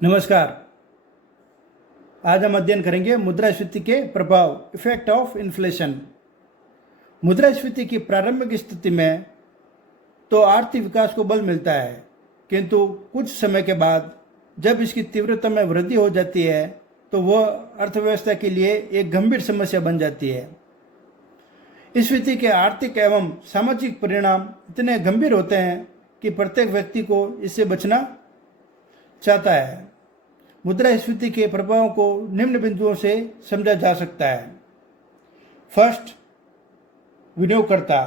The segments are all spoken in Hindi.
नमस्कार। आज हम अध्ययन करेंगे मुद्रास्फीति के प्रभाव, इफेक्ट ऑफ इन्फ्लेशन। मुद्रास्फीति की प्रारंभिक स्थिति में तो आर्थिक विकास को बल मिलता है, किंतु कुछ समय के बाद जब इसकी तीव्रता में वृद्धि हो जाती है तो वह अर्थव्यवस्था के लिए एक गंभीर समस्या बन जाती है। इस स्थिति के आर्थिक एवं सामाजिक परिणाम इतने गंभीर होते हैं कि प्रत्येक व्यक्ति को इससे बचना चाहता है। मुद्रास्फीति के प्रभावों को निम्न बिंदुओं से समझा जा सकता है। फर्स्ट, विनियोगकर्ता।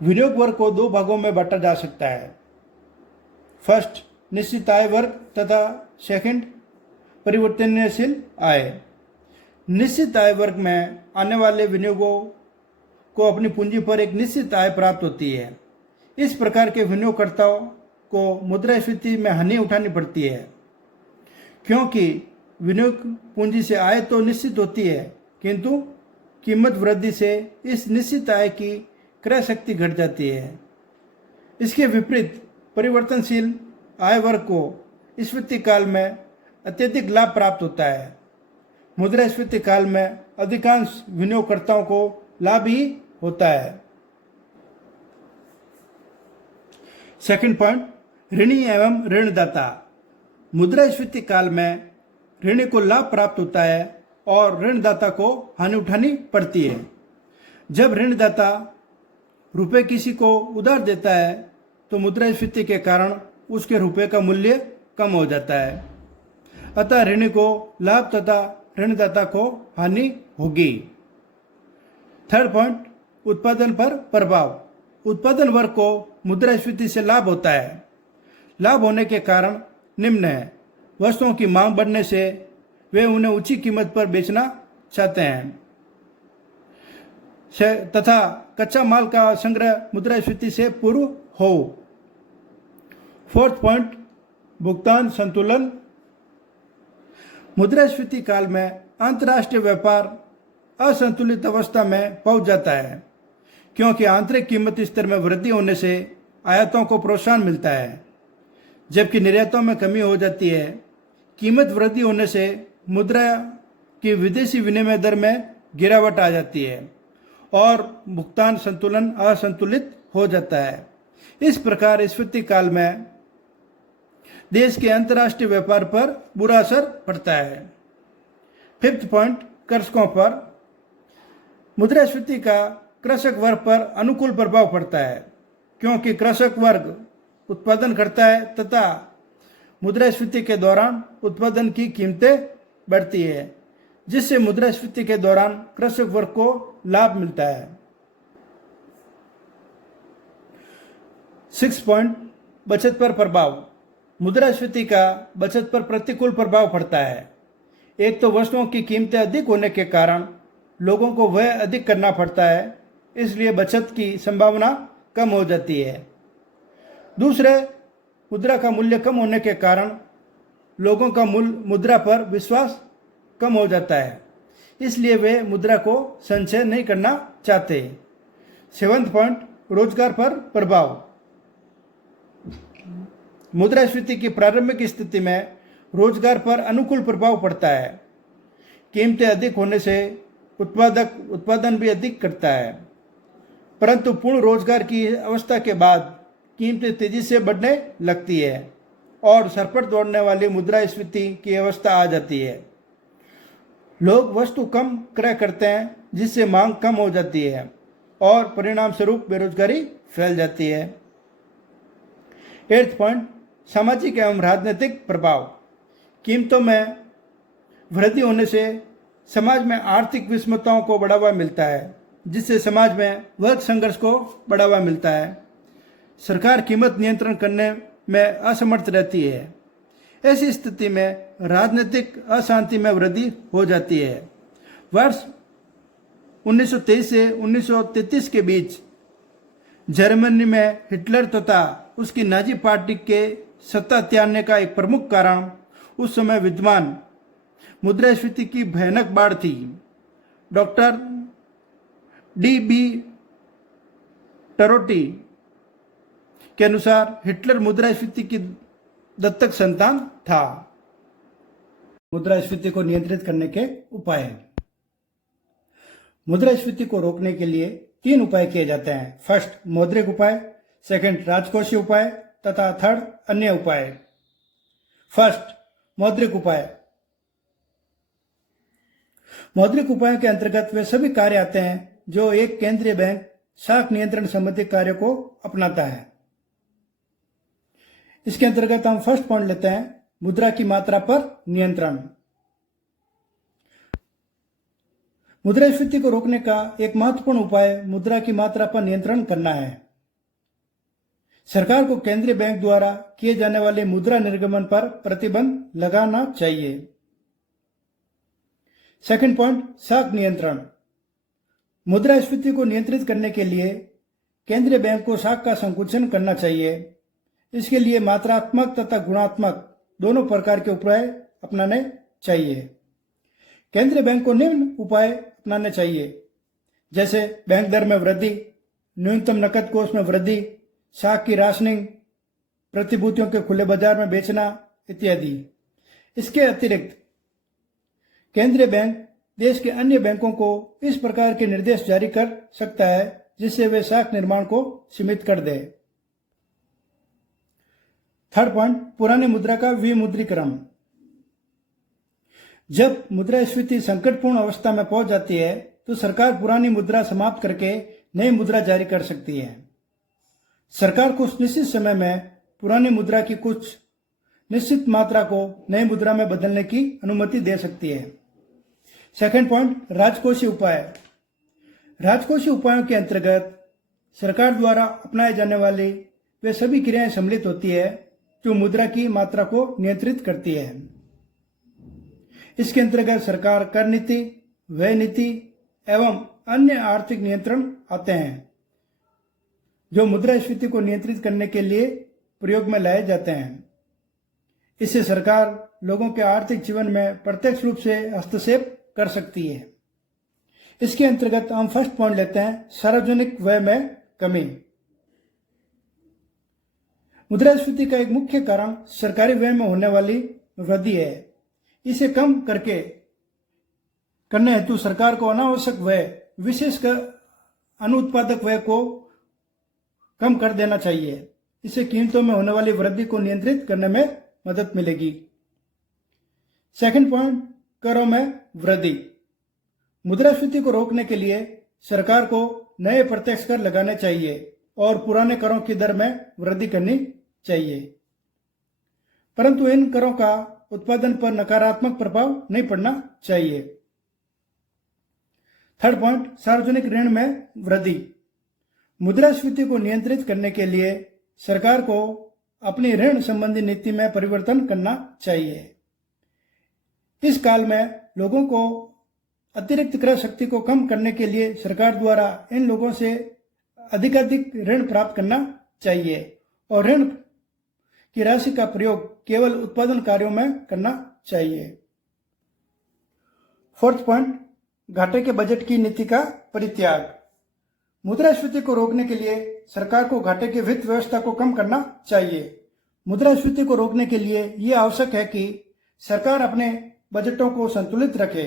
विनियोग वर्ग को दो भागों में बांटा जा सकता है। फर्स्ट, निश्चित आय वर्ग तथा सेकंड, परिवर्तनशील आय। निश्चित आय वर्ग में आने वाले विनियोगों को अपनी पूंजी पर एक निश्चित आय प्राप्त होती है। इस प्रकार के विनियोगकर्ताओं को मुद्रास्फीति में हानि उठानी पड़ती है, क्योंकि विनियोग पूंजी से आय तो निश्चित होती है, किंतु कीमत वृद्धि से इस निश्चित आय की क्रय शक्ति घट जाती है। इसके विपरीत परिवर्तनशील आय वर्ग को स्फीति काल में अत्यधिक लाभ प्राप्त होता है। मुद्रास्फीति काल में अधिकांश विनियोगकर्ताओं को लाभ ही होता है। सेकंड पॉइंट, ऋणी एवं ऋणदाता। मुद्रास्फीति काल में ऋणी को लाभ प्राप्त होता है और ऋणदाता को हानि उठानी पड़ती है। जब ऋणदाता रुपए किसी को उधार देता है तो मुद्रास्फीति के कारण उसके रुपए का मूल्य कम हो जाता है, अतः ऋणी को लाभ तथा ऋणदाता को हानि होगी। थर्ड पॉइंट, उत्पादन पर प्रभाव। उत्पादन वर्ग को मुद्रास्फीति से लाभ होता है। लाभ होने के कारण निम्न है। वस्तुओं की मांग बढ़ने से वे उन्हें ऊंची कीमत पर बेचना चाहते हैं तथा कच्चा माल का संग्रह मुद्रास्फीति से पूर्व हो। फोर्थ पॉइंट, भुगतान संतुलन। मुद्रास्फीति काल में अंतर्राष्ट्रीय व्यापार असंतुलित अवस्था में पहुंच जाता है, क्योंकि आंतरिक कीमत स्तर में वृद्धि होने से आयातों को प्रोत्साहन मिलता है, जबकि निर्यातों में कमी हो जाती है। कीमत वृद्धि होने से मुद्रा की विदेशी विनिमय दर में गिरावट आ जाती है और भुगतान संतुलन असंतुलित हो जाता है। इस प्रकार स्फीति काल में देश के अंतर्राष्ट्रीय व्यापार पर बुरा असर पड़ता है। फिफ्थ पॉइंट, कृषकों पर। मुद्रास्फीति का कृषक वर्ग पर अनुकूल प्रभाव पड़ता है, क्योंकि कृषक वर्ग उत्पादन करता है तथा मुद्रास्फीति के दौरान उत्पादन की कीमतें बढ़ती है, जिससे मुद्रास्फीति के दौरान कृषक वर्ग को लाभ मिलता है। सिक्स पॉइंट, बचत पर प्रभाव। मुद्रास्फीति का बचत पर प्रतिकूल प्रभाव पड़ता है। एक तो वस्तुओं की कीमतें अधिक होने के कारण लोगों को व्यय अधिक करना पड़ता है, इसलिए बचत की संभावना कम हो जाती है। दूसरे, मुद्रा का मूल्य कम होने के कारण लोगों का मुद्रा पर विश्वास कम हो जाता है, इसलिए वे मुद्रा को संचय नहीं करना चाहते। सेवंथ पॉइंट, रोजगार पर प्रभाव। मुद्रास्फीति की प्रारंभिक स्थिति में रोजगार पर अनुकूल प्रभाव पड़ता है। कीमतें अधिक होने से उत्पादन भी अधिक करता है, परंतु पूर्ण रोजगार की अवस्था के बाद कीमतें तेजी से बढ़ने लगती है और सर पर दौड़ने वाली मुद्रास्फीति की अवस्था आ जाती है। लोग वस्तु कम क्रय करते हैं, जिससे मांग कम हो जाती है और परिणाम स्वरूप बेरोजगारी फैल जाती है। एट्थ पॉइंट, सामाजिक एवं राजनीतिक प्रभाव। कीमतों में वृद्धि होने से समाज में आर्थिक विषमताओं को बढ़ावा मिलता है, जिससे समाज में वर्ग संघर्ष को बढ़ावा मिलता है। सरकार कीमत नियंत्रण करने में असमर्थ रहती है। ऐसी स्थिति में राजनीतिक अशांति में वृद्धि हो जाती है। वर्ष 1923 से 1933 के बीच जर्मनी में हिटलर तथा उसकी नाजी पार्टी के सत्ता त्यागने का एक प्रमुख कारण उस समय विद्यमान मुद्रास्फीति की भयानक बाढ़ थी। Doctor D.B. टरोटी के अनुसार हिटलर मुद्रास्फीति की दत्तक संतान था। मुद्रास्फीति को नियंत्रित करने के उपाय। मुद्रास्फीति को रोकने के लिए 3 उपाय किए जाते हैं। फर्स्ट, मौद्रिक उपाय, सेकंड, राजकोषीय उपाय तथा थर्ड, अन्य उपाय। फर्स्ट, मौद्रिक उपाय। मौद्रिक उपायों के अंतर्गत वे सभी कार्य आते हैं जो एक केंद्रीय बैंक शाख नियंत्रण संबंधी कार्य को अपनाता है। इसके अंतर्गत हम फर्स्ट पॉइंट लेते हैं, मुद्रा की मात्रा पर नियंत्रण। मुद्रास्फीति को रोकने का एक महत्वपूर्ण उपाय मुद्रा की मात्रा पर नियंत्रण करना है। सरकार को केंद्रीय बैंक द्वारा किए जाने वाले मुद्रा निर्गमन पर प्रतिबंध लगाना चाहिए। सेकंड पॉइंट, शाख नियंत्रण। मुद्रास्फीति को नियंत्रित करने के लिए केंद्रीय बैंक को शाख का संकुचन करना चाहिए। इसके लिए मात्रात्मक तथा गुणात्मक दोनों प्रकार के उपाय अपनाने चाहिए। केंद्रीय बैंक को निम्न उपाय अपनाने चाहिए, जैसे बैंक दर में वृद्धि, न्यूनतम नकद कोष में वृद्धि, शाख की राशनिंग, प्रतिभूतियों के खुले बाजार में बेचना इत्यादि। इसके अतिरिक्त केंद्रीय बैंक देश के अन्य बैंकों को इस प्रकार के निर्देश जारी कर सकता है जिससे वे शाख निर्माण को सीमित कर दे। थर्ड पॉइंट, पुरानी मुद्रा का विमुद्रीकरण। जब मुद्रास्फीति संकटपूर्ण अवस्था में पहुंच जाती है तो सरकार पुरानी मुद्रा समाप्त करके नई मुद्रा जारी कर सकती है। सरकार कुछ निश्चित समय में पुरानी मुद्रा की कुछ निश्चित मात्रा को नई मुद्रा में बदलने की अनुमति दे सकती है। सेकंड पॉइंट, राजकोषीय उपाय। राजकोषीय उपायों के अंतर्गत सरकार द्वारा अपनाए जाने वाली वे सभी क्रियाएं सम्मिलित होती है जो मुद्रा की मात्रा को नियंत्रित करती है। इसके अंतर्गत सरकार कर नीति, व्यय नीति एवं अन्य आर्थिक नियंत्रण आते हैं जो मुद्रास्फीति को नियंत्रित करने के लिए प्रयोग में लाए जाते हैं। इससे सरकार लोगों के आर्थिक जीवन में प्रत्यक्ष रूप से हस्तक्षेप कर सकती है। इसके अंतर्गत हम फर्स्ट पॉइंट लेते हैं, सार्वजनिक व्यय में कमी। मुद्रास्फीति का एक मुख्य कारण सरकारी व्यय में होने वाली वृद्धि है। इसे कम करने हेतु सरकार को अनावश्यक व्यय, विशेषकर अनुत्पादक व्यय को कम कर देना चाहिए। इससे कीमतों में होने वाली वृद्धि को नियंत्रित करने में मदद मिलेगी। सेकंड पॉइंट, करों में वृद्धि। मुद्रास्फीति को रोकने के लिए सरकार को नए प्रत्यक्ष कर लगाने चाहिए और पुराने करों की दर में वृद्धि करनी चाहिए, परंतु इन करों का उत्पादन पर नकारात्मक प्रभाव नहीं पड़ना चाहिए। थर्ड पॉइंट, सार्वजनिक ऋण में वृद्धि। मुद्रास्फीति को नियंत्रित करने के लिए सरकार को अपनी ऋण संबंधी नीति में परिवर्तन करना चाहिए। इस काल में लोगों को अतिरिक्त क्रय शक्ति को कम करने के लिए सरकार द्वारा इन लोगों से अधिकाधिक ऋण प्राप्त करना चाहिए और ऋण की राशि का प्रयोग केवल उत्पादन कार्यों में करना चाहिए। फोर्थ पॉइंट, घाटे के बजट की नीति का परित्याग। मुद्रास्फीति को रोकने के लिए सरकार को घाटे की वित्त व्यवस्था को कम करना चाहिए। मुद्रास्फीति को रोकने के लिए यह आवश्यक है कि सरकार अपने बजटों को संतुलित रखे।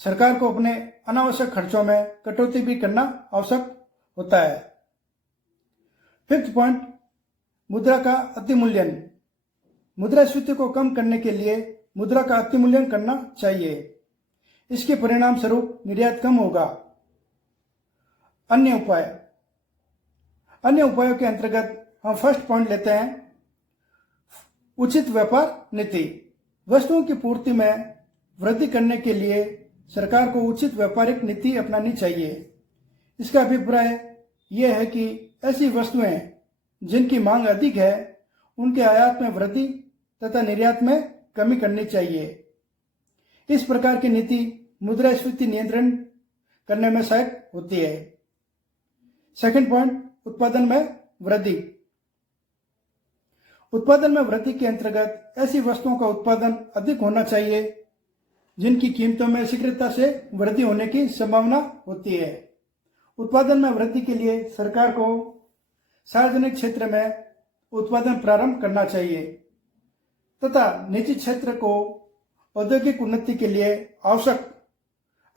सरकार को अपने अनावश्यक खर्चों में कटौती भी करना आवश्यक होता है। फिफ्थ पॉइंट, मुद्रा का अतिमूल्यन। मुद्रास्फीति को कम करने के लिए मुद्रा का अतिमूल्यन करना चाहिए। इसके परिणाम स्वरूप निर्यात कम होगा। अन्य उपायों के अंतर्गत हम फर्स्ट पॉइंट लेते हैं, उचित व्यापार नीति। वस्तुओं की पूर्ति में वृद्धि करने के लिए सरकार को उचित व्यापारिक नीति अपनानी चाहिए। इसका अभिप्राय यह है कि ऐसी वस्तुएं जिनकी मांग अधिक है उनके आयात में वृद्धि तथा निर्यात में कमी करनी चाहिए। इस प्रकार की नीति मुद्रास्फीति नियंत्रण करने में सहायक होती है। सेकंड पॉइंट, उत्पादन में वृद्धि। उत्पादन में वृद्धि के अंतर्गत ऐसी वस्तुओं का उत्पादन अधिक होना चाहिए जिनकी कीमतों में शीघ्रता से वृद्धि होने की संभावना होती है। उत्पादन में वृद्धि के लिए सरकार को सार्वजनिक क्षेत्र में उत्पादन प्रारंभ करना चाहिए। तथा निजी क्षेत्र को औद्योगिक उन्नति के लिए आवश्यक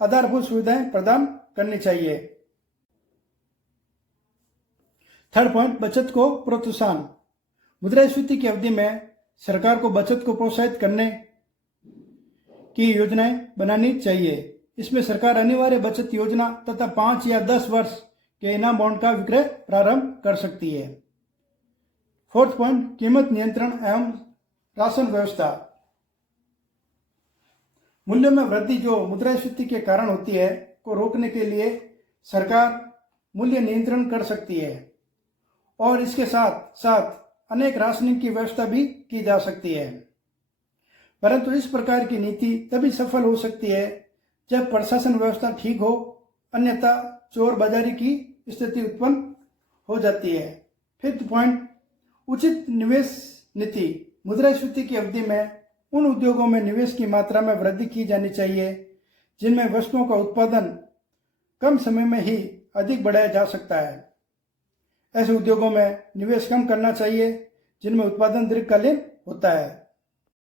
आधारभूत सुविधाएं प्रदान करनी चाहिए। थर्ड पॉइंट, बचत को प्रोत्साहन। मुद्रास्फीति की अवधि में सरकार को बचत को प्रोत्साहित करने की योजनाएं बनानी चाहिए। इसमें सरकार अनिवार्य बचत योजना तथा 5 या 10 वर्ष के इनाम बॉन्ड का विक्रय प्रारंभ कर सकती है। फोर्थ पॉइंट, कीमत नियंत्रण एवं राशन व्यवस्था। मूल्यों में वृद्धि जो मुद्रास्फीति के कारण होती है को रोकने के लिए सरकार मूल्य नियंत्रण कर सकती है और इसके साथ साथ अनेक राशनिंग की व्यवस्था भी की जा सकती है। परंतु इस प्रकार की नीति तभी सफल हो सकती है जब प्रशासन व्यवस्था ठीक हो, अन्यथा चोर बाजारी की स्थिति उत्पन्न हो जाती है। फिफ्थ पॉइंट, उचित निवेश नीति। मुद्रास्फीति की अवधि में उन उद्योगों में निवेश की मात्रा में वृद्धि की जानी चाहिए जिनमें वस्तुओं का उत्पादन कम समय में ही अधिक बढ़ाया जा सकता है। ऐसे उद्योगों में निवेश कम करना चाहिए जिनमें उत्पादन दीर्घकालीन होता है।